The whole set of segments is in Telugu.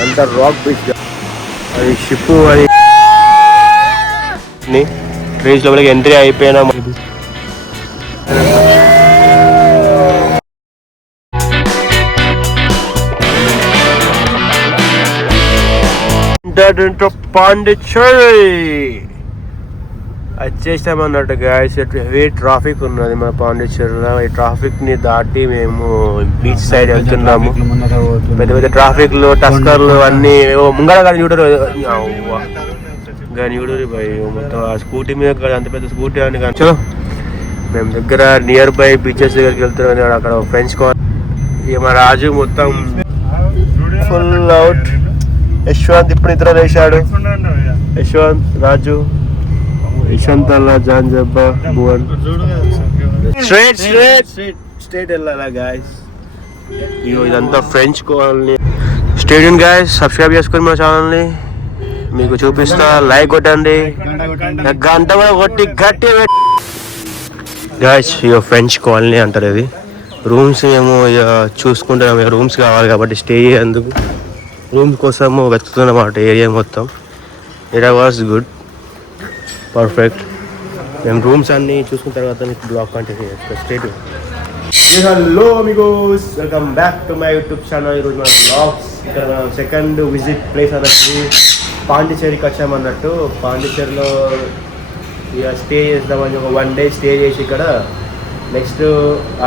అంతా రాక్ బీచ్, అది షిప్, అది బీచ్ లోపలికి ఎంట్రీ అయిపోయినా పాండిచ్చేరి వచ్చేసామన్నట్టు గాయస్. హెవీ ట్రాఫిక్ ఉన్నది మన పాండిచ్చేరిలో. ఈ ట్రాఫిక్ ని దాటి మేము బీచ్ సైడ్ వెళ్తున్నాము. పెద్ద పెద్ద ట్రాఫిక్ లో టస్కర్లు అన్ని ముంగడ కానీ చూడరు, కానీ చూడరు భయ్. మొత్తం ఆ స్కూటీ మీద అంత పెద్ద స్కూటీ అని కానీ. చలో మేము దగ్గర నియర్ బై బీచెస్ దగ్గరికి వెళ్తున్నాం. అక్కడ ఫ్రెండ్స్ ఇక మా రాజు మొత్తం ఫుల్ అవుట్. యశ్వంత్ ఇప్పుడు నిద్ర లేచాడు. యశ్వంత్, రాజు, యశ్వంత్ అల్లా, జాన్ జబ్బా, భువన్ స్ట్రేట్ వెళ్ళాలా గాయస్. ఇదంతా French colony stadium guys. Subscribe చేసుకొని మా ఛానల్ని, మీకు చూపిస్తా. లైక్ కొట్టండి, గంట కూడా కొట్టి గట్టి గాయస్. ఇక ఫ్రెంచ్ కాలనీ అంటారు ఇది. రూమ్స్ మేము ఇక చూసుకుంటున్నాము. ఇక రూమ్స్ కావాలి కాబట్టి స్టే అయ్యేందుకు రూమ్ కోసము వెతుకుతున్నమాట ఏరియా మొత్తం. It was good, perfect. మేము రూమ్స్ అన్నీ చూసుకున్న తర్వాత మీకు బ్లాగ్ కంటిన్యూ చేస్తాం. State. Hello Amigos, welcome back to my YouTube channel. ఈరోజు మన బ్లాగ్స్ ఇక్కడ సెకండ్ విజిట్ ప్లేస్ అన్నట్టు పాండిచ్చేరికి వచ్చామన్నట్టు. పాండిచ్చేరిలో ఇక స్టే చేద్దామని ఒక 1 day స్టే చేసి ఇక్కడ నెక్స్ట్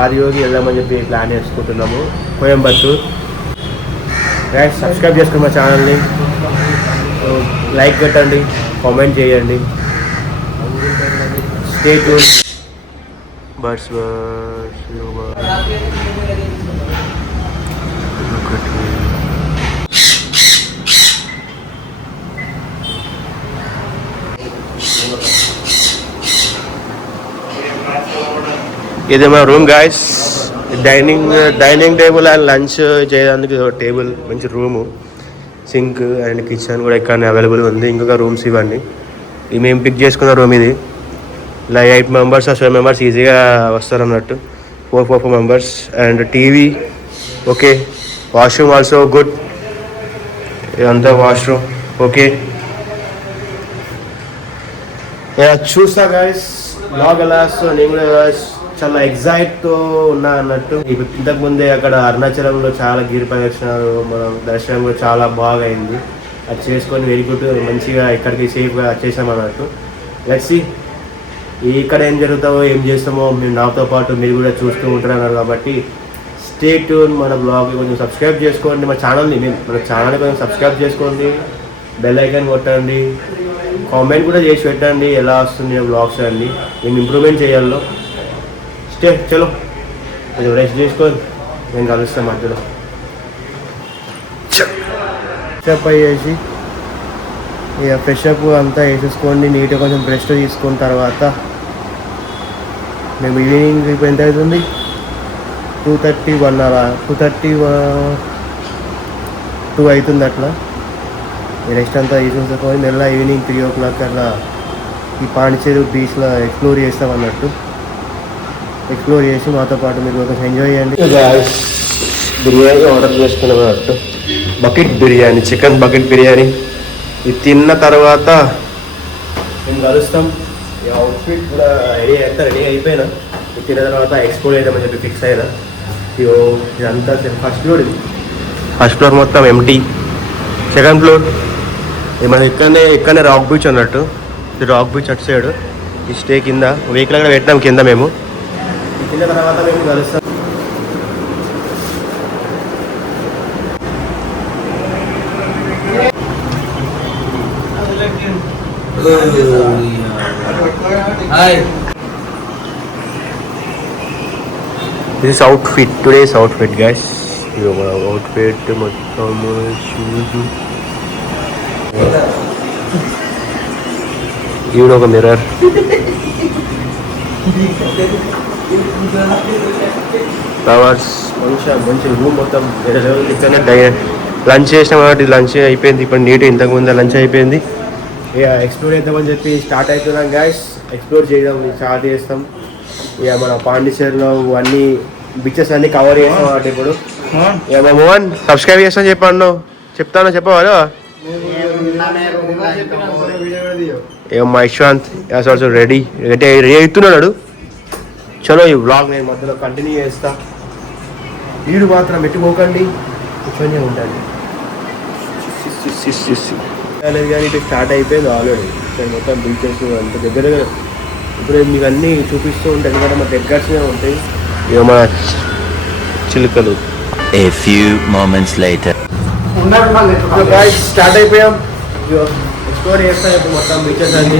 ఆర్యోకి వెళ్దామని చెప్పి ప్లాన్ చేసుకుంటున్నాము. కోయంబత్తూర్. గైస్ సబ్స్క్రైబ్ చేసుకుని మా ఛానల్ని, లైక్ కొట్టండి, కామెంట్ చేయండి. Stay tune. బస్ ఇది మా room guys. Dining table and lunch చేయడానికి టేబుల్, మంచి రూము, సింక్ అండ్ కిచెన్ కూడా ఇక్కడ అవైలబుల్ ఉంది. ఇంకొక రూమ్స్ ఇవన్నీ. ఇవి మేము పిక్ చేసుకున్న రూమ్ ఇది. ఇలా 8 members or 7 members ఈజీగా వస్తారు అన్నట్టు. 4 members and TV okay. Washroom also good. ఇదంతా వాష్రూమ్ ఓకే. చూస్తా గాయస్ బ్లాగ్ ఎలా. సో నేను కూడా చాలా ఎగ్జైట్తో ఉన్నా అన్నట్టు. ఇంతకు ముందే అక్కడ అరుణాచలంలో చాలా గిరి ప్రదక్షిణాలు, మనం దర్శనం కూడా చాలా బాగా అయింది. అది చేసుకొని వెరీ గుడ్, మంచిగా ఇక్కడికి సేఫ్గా వచ్చేసాం అన్నట్టు. లెట్స్ సీ ఇక్కడ ఏం జరుగుతామో ఏం చేస్తామో మేము నాతో పాటు మీరు కూడా చూస్తూ ఉంటున్నారు కాబట్టి స్టే ట్యూన్. మన బ్లాగ్ కొంచెం సబ్స్క్రైబ్ చేసుకోండి. మన ఛానల్ని కొంచెం సబ్స్క్రైబ్ చేసుకోండి, బెల్ ఐకాన్ కొట్టండి, కామెంట్ కూడా చేసి పెట్టండి ఎలా వస్తుంది బ్లాగ్స్ అన్ని, మేము ఇంప్రూవ్మెంట్ చేయాలో. స్టే చలో కొంచెం రెస్ట్ చేసుకొని నేను కలుస్తాం మధ్యలో. ఫ్రెషప్ అయ్యేసి ఇక ఫ్రెషప్ అంతా వేసేసుకోండి నీట్గా. కొంచెం రెస్ట్ తీసుకున్న తర్వాత మేము ఈవినింగ్ ఇప్పుడు ఎంత అవుతుంది, 2:30 అలా 2 అవుతుంది అట్లా. ఈ రెస్ట్ అంతా తీసుకొని మెల్ల ఈవినింగ్ 3 o'clock అట్లా ఈ పాండిచ్చేరి బీచ్లో ఎక్స్ప్లోర్ చేస్తాం అన్నట్టు. ఎక్స్ప్లోర్ చేసి మాతో పాటు మీరు కొంచెం ఎంజాయ్ చేయండి. బిర్యానీ ఆర్డర్ చేసుకున్నాం అన్నట్టు. Bucket biryani, chicken bucket biryani. ఇది తిన్న తర్వాత మేము కలుస్తాం. ఈ అవుట్ఫిట్ కూడా రెడీ అయిపోయినా. ఇది తిన్న తర్వాత ఎక్స్ప్లోర్ చేద్దామని చెప్పి ఫిక్స్ అయినా. ఇదంతా ఫస్ట్ ఫ్లోర్ మొత్తం ఎంటీ. సెకండ్ ఫ్లోర్ మన ఇక్కడనే రాక్ బీచ్ అన్నట్టు. ఇది రాక్ బీచ్ అటు సైడ్. ఈ స్టే కింద వెహికల్ అక్కడ పెట్టినాం కింద. మేము తిన్న తర్వాత మేము కలుస్తాం. This is outfit, today's outfit guys. Our outfit మొత్తం షూస్. ఈవిడ ఒక మిర్రర్. ఫ్లవర్స్, మంచి రూమ్ మొత్తం ఇక్కడనే లంచ్ చేసినాం కాబట్టి లంచ్ అయిపోయింది. ఇప్పుడు నీట్ ఇంతకుముందు లంచ్ అయిపోయింది. ఇక ఎక్స్ప్లోర్ చేద్దామని చెప్పి స్టార్ట్ అవుతున్నాం గాయస్. ఎక్స్ప్లోర్ చేయడం స్టార్ట్ చేస్తాం. ఇక మన పాండిచ్చేరిలో అన్ని బీచెస్ అన్ని కవర్ చేస్తాం కాబట్టి ఇప్పుడు. ఇక మా మోహన్ సబ్స్క్రైబ్ చేస్తాను చెప్పండు. చెప్తాను చెప్పవాలో మా Yashwant as also ready ready అవుతున్నాడు. చలో ఈ వ్లాగ్ నేను మధ్యలో కంటిన్యూ చేస్తా. వీడు మాత్రం పెట్టుకోకండి, కూర్చొని ఉండండి. కానీ ఇటు స్టార్ట్ అయిపోయింది ఆల్రెడీ. మొత్తం బీచెస్ అంత దగ్గరగా ఇప్పుడు మీకు అన్నీ చూపిస్తూ ఉంటాయి, ఎందుకంటే మా దగ్గరనే ఉంటాయి. ఇక మా చిలుకలు. A few moments later. Start అయిపోయాం. ఎక్స్ప్లోర్ చేస్తాం ఇప్పుడు మొత్తం బీచెస్ అన్ని.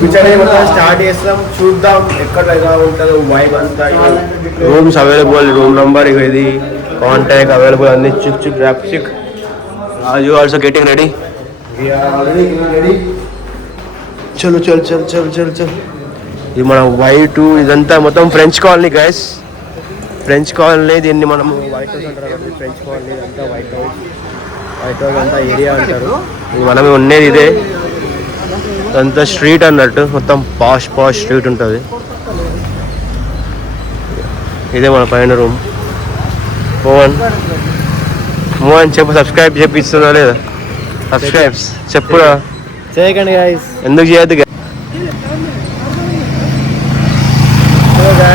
బీచ్ అనేది మొత్తం స్టార్ట్ చేస్తాం, చూద్దాం ఎక్కడ ఎలా ఉంటుందో వైబ్ అంతా. రూమ్స్ అవైలబుల్, రూమ్ నంబర్ ఇది, కాంటాక్ట్ అవైలబుల్ అన్ని. చిక్ చిక్ ర్యాప్ చిక్. You also getting ready. చలో చల్ చల్ చల్ చల్ చల్. ఇది మన వైట్, ఇదంతా మొత్తం French colony guys. French colony, దీన్ని మనం వైట్ హౌస్ అంటారు. ఫ్రెంచ్ కాలనీ అంతా వైట్ హౌస్. వైట్ హౌస్ అంతా ఏరియా అంటారు. మనం ఉండేది ఇదే. అంతా స్ట్రీట్ అన్నట్టు, మొత్తం పాష్ పాష్ స్ట్రీట్ ఉంటుంది. ఇదే మన పైన రూమ్. మోహన్ చెప్పు, సబ్స్క్రైబ్ చేపిస్తున్నా లేదా? సబ్స్క్రైబ్స్ చెప్పురా. చేయకండి గైస్, ఎందుకు చేయద్దు?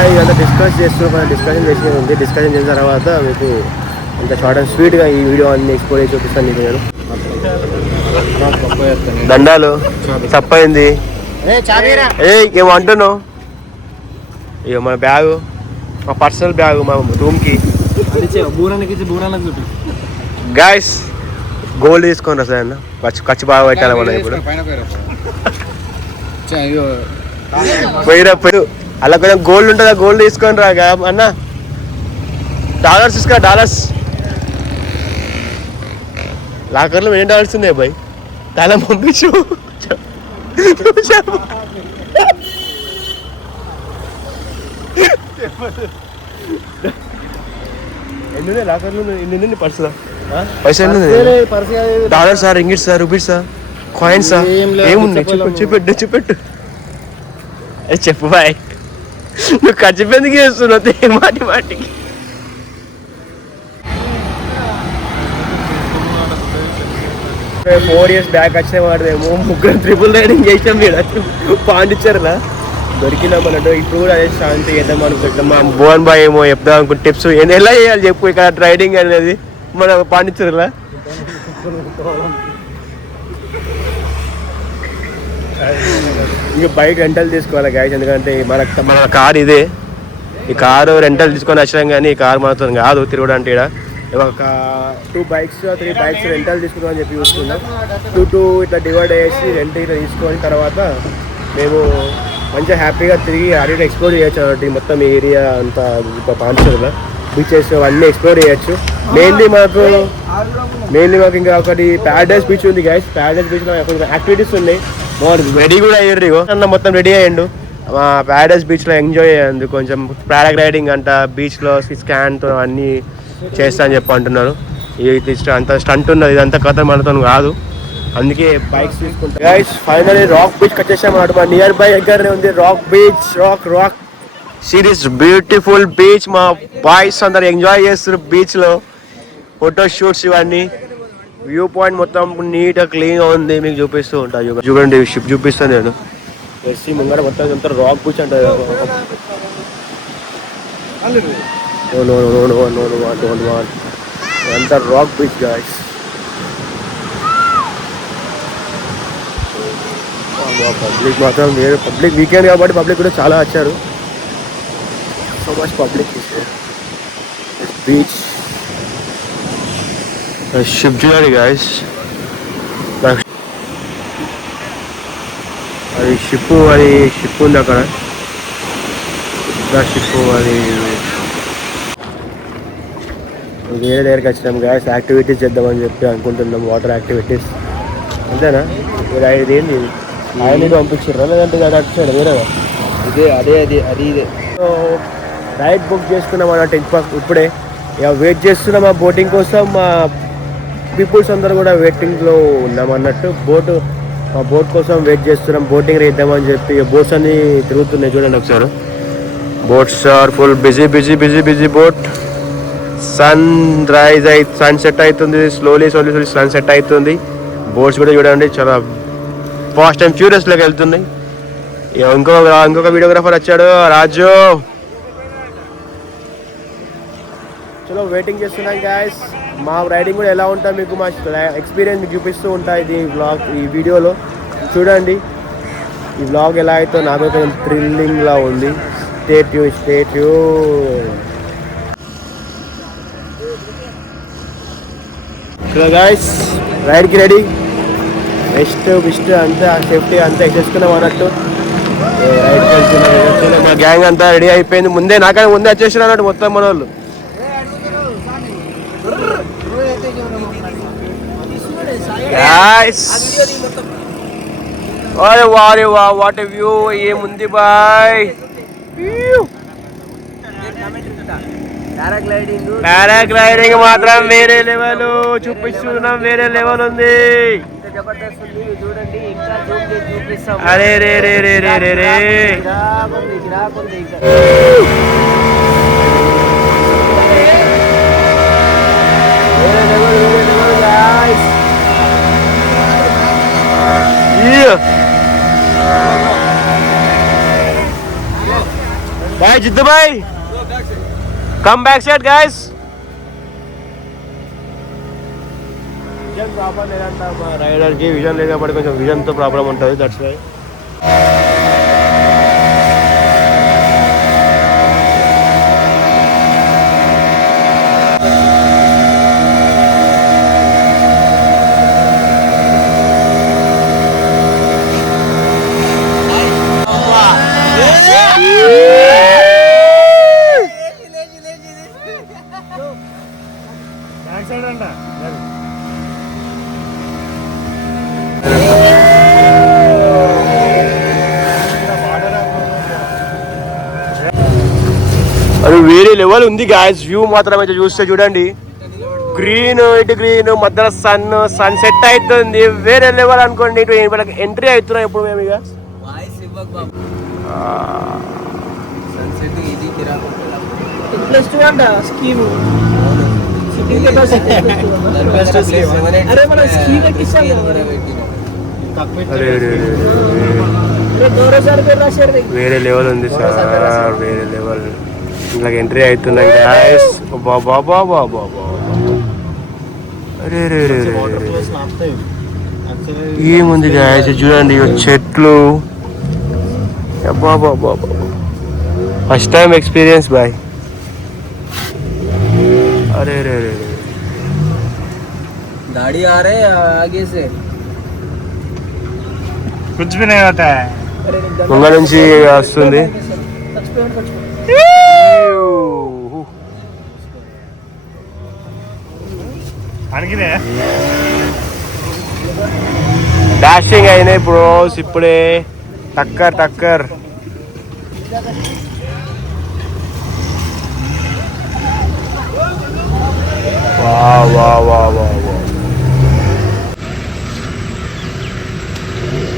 ఇదంతా డిస్కస్ చేస్తున్నాం, డిస్కషన్ చేసేది ఉంది. డిస్కషన్ చేసిన తర్వాత మీకు అంత షార్ట్ అండ్ స్వీట్గా ఈ వీడియో అన్ని ఎక్స్ప్లోర్ చేసి చూపిస్తాను నీకు నేను. దండాలు తప్పైంది. ఏమో అంటున్నావు? ఇక మన బ్యాగు, మా పర్సనల్ బ్యాగు మా రూమ్కి. గాయస్ గోల్డ్ తీసుకొని రా సార్, ఖర్చు బాగా పెట్టాలి మనం ఇప్పుడు. పోయిరా పోయి అలా కొంచెం గోల్డ్ ఉంటుందా, గోల్డ్ తీసుకొని రా అన్న. డాలర్స్ తీసుకురా, డాలర్స్. లాకర్లో ఎన్ని డాలర్స్ ఉన్నాయి బాయ్? చాలా పంపించు. ఎన్ని లాకర్లు ఎన్ని పర్సులా? పైసా డాలర్సా, రింగిట్సా, రూపీసా, కాయిన్సా, ఏమున్నాయి చూపెట్టు చూపెట్టు. అది చెప్పు బాయ్, నువ్వు ఖర్చు ఎందుకు చేస్తున్నావు మాటి మాటికి? ఫోర్ ఇయర్స్ బ్యాక్ వచ్చిన వాడు మేము ముగ్గురు ట్రిపుల్ రైడింగ్ చేసాం. మీరు పాండిచ్చేరిలా దొరికినాం అన్నట్టు. ఇప్పుడు కూడా అదే శాంతి చేద్దాం అనుకుంటాం. మా భువన్ బాయ్ ఏమో చెప్దాం అనుకుంటే టిప్స్ ఎలా చేయాలి చెప్పు ఇక్కడ రైడింగ్ అనేది మన పాండిచ్చేరిలా. ఇక బైక్ రెంటల్ తీసుకోవాలి గాయస్, ఎందుకంటే మన కార్ ఇదే. ఈ కారు రెంటల్ తీసుకొని వచ్చాం, కానీ ఈ కార్ మాత్రం కాదు తిరగడానికి. ఇక్కడ ఒక 2 బైక్స్ 3 బైక్స్ రెంటల్ తీసుకుందాం అని చెప్పి చూసుకున్నాం. 2 ఇట్లా డివైడ్ చేసి రెంట్ ఇట్లా తీసుకొని తర్వాత మేము మంచిగా హ్యాపీగా తిరిగి అడిగి ఎక్స్ప్లోర్ చేయొచ్చు అన్నట్టు. మొత్తం ఏరియా అంతా పాండిచ్చేరిలో బీచెస్ అవన్నీ ఎక్స్ప్లోర్ చేయొచ్చు. మెయిన్లీ మాకు ఇంకా ఒకటి ప్యారడైస్ బీచ్ ఉంది గైస్. ప్యారడైస్ బీచ్లో యాక్టివిటీస్ ఉన్నాయి. రెడీ కూడా అయ్యారు అన్న, మొత్తం రెడీ అయ్యిండు. మా ప్యారడైస్ బీచ్లో ఎంజాయ్ అయ్యింది. కొంచెం పారాగ్లైడింగ్ అంట బీచ్లో, స్కాన్తో అన్నీ చేస్తా అని చెప్పి అంటున్నారు. ఇది అంత స్టంట్ ఉన్నది, ఇదంతా కథ మనతో కాదు, అందుకే బైక్స్ తీసుకుంటాం. గైస్ ఫైనల్లీ రాక్ బీచ్ వచ్చేసాం అన్నమాట. మా నియర్ బై దగ్గరనే ఉంది rock beach. Rock series beautiful beach. మా బాయ్స్ అందరు ఎంజాయ్ చేస్తారు బీచ్లో, ఫోటో షూట్స్ ఇవన్నీ. వ్యూ పాయింట్ మొత్తం నీట్గా క్లీన్గా ఉంది, మీకు చూపిస్తూ ఉంటాను. చూడండి షిప్ చూపిస్తాను నేను. ఎస్సీ ముంగడ మొత్తం అంతా రాక్ బీచ్ అంటారు. అంతా రాక్ బీచ్ గాయ్స్. పబ్లిక్ మాత్రం వేరే, పబ్లిక్ వీకెండ్ కాబట్టి పబ్లిక్ కూడా చాలా వచ్చారు. So much public beach. Ship చూడాలి గాయస్, అది షిప్ ఉంది అక్కడ. షిప్ అది వేరే దగ్గరికి వచ్చినాం గాయస్. యాక్టివిటీస్ చేద్దామని చెప్పి అనుకుంటున్నాం, వాటర్ యాక్టివిటీస్. అంతేనా? ఇది ఏంది, ఆయన పంపించారా లేదంటే అది అటు సైడ్ వేరేగా? ఇదే. సో రైడ్ బుక్ చేసుకున్నాం అన్నట్టు ఇప్పుడే. ఇక వెయిట్ చేస్తున్నాం ఆ బోటింగ్ కోసం. మా పీపుల్స్ అందరూ కూడా వెయిటింగ్లో ఉన్నాం అన్నట్టు. మా బోట్ కోసం వెయిట్ చేస్తున్నాం, బోటింగ్ వేద్దామని చెప్పి. బోట్స్ అన్ని తిరుగుతున్నాయి చూడండి ఒకసారి. Boats are full busy boat. Sunset అవుతుంది, స్లోలీ సన్సెట్ అవుతుంది. బోట్స్ కూడా చూడండి చాలా ఫాస్ట్ అండ్ ఫ్యూరియస్ లోకి వెళ్తున్నాయి. ఇంకొక వీడియోగ్రాఫర్ వచ్చాడు, రాజు. చలో వెయిటింగ్ చేస్తున్నాం గాయస్. మా రైడింగ్ కూడా ఎలా ఉంటాయి మీకు మా ఎక్స్పీరియన్స్ మీకు చూపిస్తూ ఉంటాయి ఈ వీడియోలో. చూడండి ఈ వ్లాగ్ ఎలా అయితే నాకు కొంచెం థ్రిల్లింగ్ లా ఉంది. Stay tune. చలో గాయస్, రైడ్కి రెడీ. బెస్ట్ అంతా సేఫ్టీ అంతా ఎక్కేసుకున్నాం అన్నట్టు. రైడ్కి వెళ్తున్నాం. మా గ్యాంగ్ అంతా రెడీ అయిపోయింది. నాకన్నా ముందే వచ్చేసిన అన్నట్టు మొత్తం మన వాళ్ళు. వాట్ వ్యూ ఏముంది బాయ్. పారాగ్లైడింగ్ మాత్రం వేరే లెవెల్ చూపిస్తున్నాం. వేరే లెవెల్ ఉంది. అరే రే రే రే రే రే రే Bye, Jiddu bhai. Come back set, guys. Vision problem లేదంట మా రైడర్కి. విజన్ లేదు కాబట్టి కొంచెం విజన్తో ప్రాబ్లం ఉంటుంది. That's why. అది వేరే లెవెల్ ఉంది గాయస్. వ్యూ మాత్రం అయితే చూస్తే చూడండి, గ్రీన్ మధ్యలో సన్సెట్ అవుతుంది. వేరే లెవెల్ అనుకోండి. ఇటు ఎంట్రీ అవుతున్నాం ఇప్పుడు మేము. ఇక వేరే లెవెల్ ఉంది సార్, వేరే లెవెల్. ఇలా ఎంట్రీ అవుతున్నాయి గాయస్. ఏముంది గాయస్ చూడండి, చెట్లు. First time experience boy. अरे रे रे गाड़ी आ रहे हैं आगे से, कुछ भी नहीं होता है. ముంగ నుంచి వస్తుంది. డాషింగ్ అయినాయి బ్రోస్ ఇప్పుడే. టక్కర్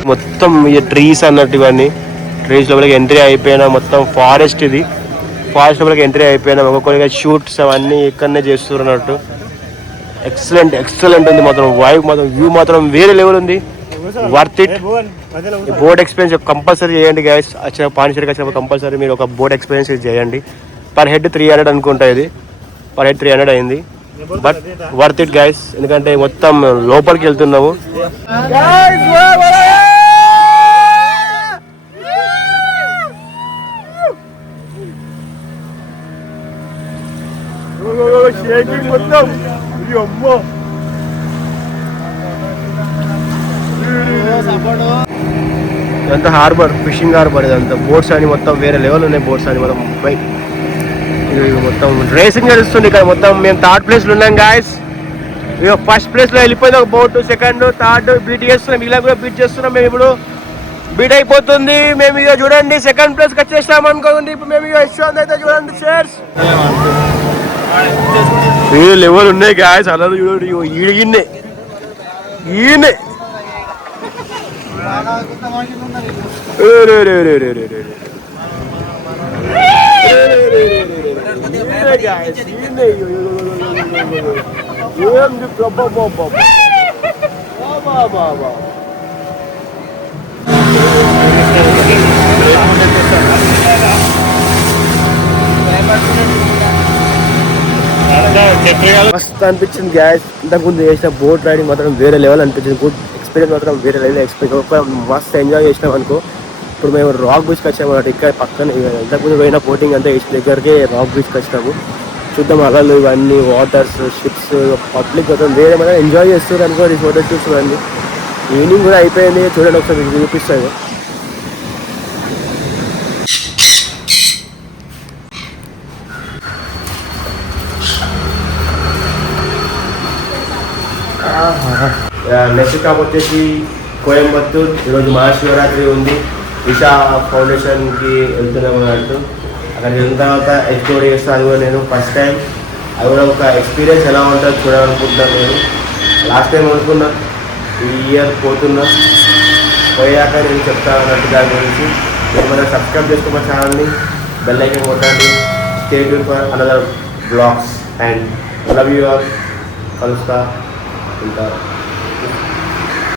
మొత్తం ఈ ట్రీస్ అన్నట్టు. ఇవన్నీ ట్రీస్ లోపలికి ఎంట్రీ అయిపోయినా మొత్తం ఫారెస్ట్. ఇది ఫారెస్ట్ లోపలికి ఎంట్రీ అయిపోయినా ఒక్కొక్కరిగా షూట్స్ అవన్నీ ఇక్కడనే చేస్తున్నట్టు. ఎక్సలెంట్ ఉంది మాత్రం. వైబ్ మాత్రం, వ్యూ మాత్రం వేరే లెవెల్ ఉంది. Worth it. Boat experience compulsory చేయండి గైస్. పాండిచేరికి వచ్చినప్పుడు కంపల్సరీ మీరు ఒక బోట్ ఎక్స్పీరియన్స్ చేయండి. పర్ హెడ్ 300 అనుకుంటా. ఇది పర్ హెడ్ 300 అయింది. బట్ వర్త్ ఇట్ గైస్, ఎందుకంటే మొత్తం లోపలికి వెళ్తున్నాము. ఇదంతా హార్బర్, ఫిషింగ్ హార్బర్. ఇదంతా బోట్స్ అని మొత్తం వేరే లెవెల్ ఉన్నాయి. బోట్స్ అని మొత్తం మొత్తం రేసింగ్ నడుస్తుంది ఇక్కడ. మొత్తం మేము 3rd ప్లేస్లో ఉన్నాం గాయస్. ఇక 1st ప్లేస్లో వెళ్ళిపోయింది ఒక బోట్. 2nd, 3rd బీట్ చేస్తున్నాం. ఇలా కూడా బీట్ చేస్తున్నాం మేము. ఇప్పుడు బీట్ అయిపోతుంది. మేము ఇక చూడండి 2nd ప్లేస్కి వచ్చేసాం అనుకోండి. ఇప్పుడు మేము ఇక యశ్వంత్ అయితే చూడండి షేర్స్ వేరే లెవెల్ ఉన్నాయి గాయస్. అలా చూడండి, ఈయనే మస్తు అనిపించింది గ్యాస్. ఇంతకుముందు చేసిన బోట్ రైడింగ్ మాత్రం వేరే లెవెల్ అనిపించింది. గుడ్ ఎక్స్పీరియన్స్ మాత్రం వేరే లెవెల్ ఎక్స్పీరియన్స్. ఒక మస్తు ఎంజాయ్ చేసినాం అనుకో. ఇప్పుడు మేము రాక్ బీచ్కి వచ్చాము అన్నమాట. ఇక్కడ పక్కన ఇంతకుముందు పోయిన బోటింగ్ అంతా వేసిన దగ్గరికి రాక్ బీచ్కి వచ్చినాము. చూద్దాం అలలు ఇవన్నీ, వాటర్స్, షిప్స్, పబ్లిక్ మొత్తం వేరే మనం ఎంజాయ్ చేస్తారు అనుకో. ఈ ఫోటో షూట్స్ ఇవన్నీ ఈవినింగ్ కూడా అయిపోయింది. చూడండి ఒకసారి మీకు చూపిస్తాను. నెక్స్ట్ స్టాప్ వచ్చేసి కోయంబత్తూర్. ఈరోజు మహాశివరాత్రి ఉంది. ఇషా ఫౌండేషన్కి వెళ్తున్నాం అన్నట్టు. అక్కడికి వెళ్ళిన తర్వాత ఎక్స్ప్లోర్ చేస్తాను. అది కూడా నేను ఫస్ట్ టైం. అది కూడా ఒక ఎక్స్పీరియన్స్ ఎలా ఉంటుందో చూడాలనుకుంటున్నాను. నేను లాస్ట్ టైం అనుకున్నా, ఈ ఇయర్ పోతున్నా. పోయాక నేను చెప్తాను అన్నట్టు దాని గురించి. మీరు మనం సబ్స్క్రైబ్ చేసుకోమ ఛానల్ని, బెల్ ఐకాన్ కొట్టండి. Stay tune for another blogs and love you all. కలుస్తా ఉంటారు.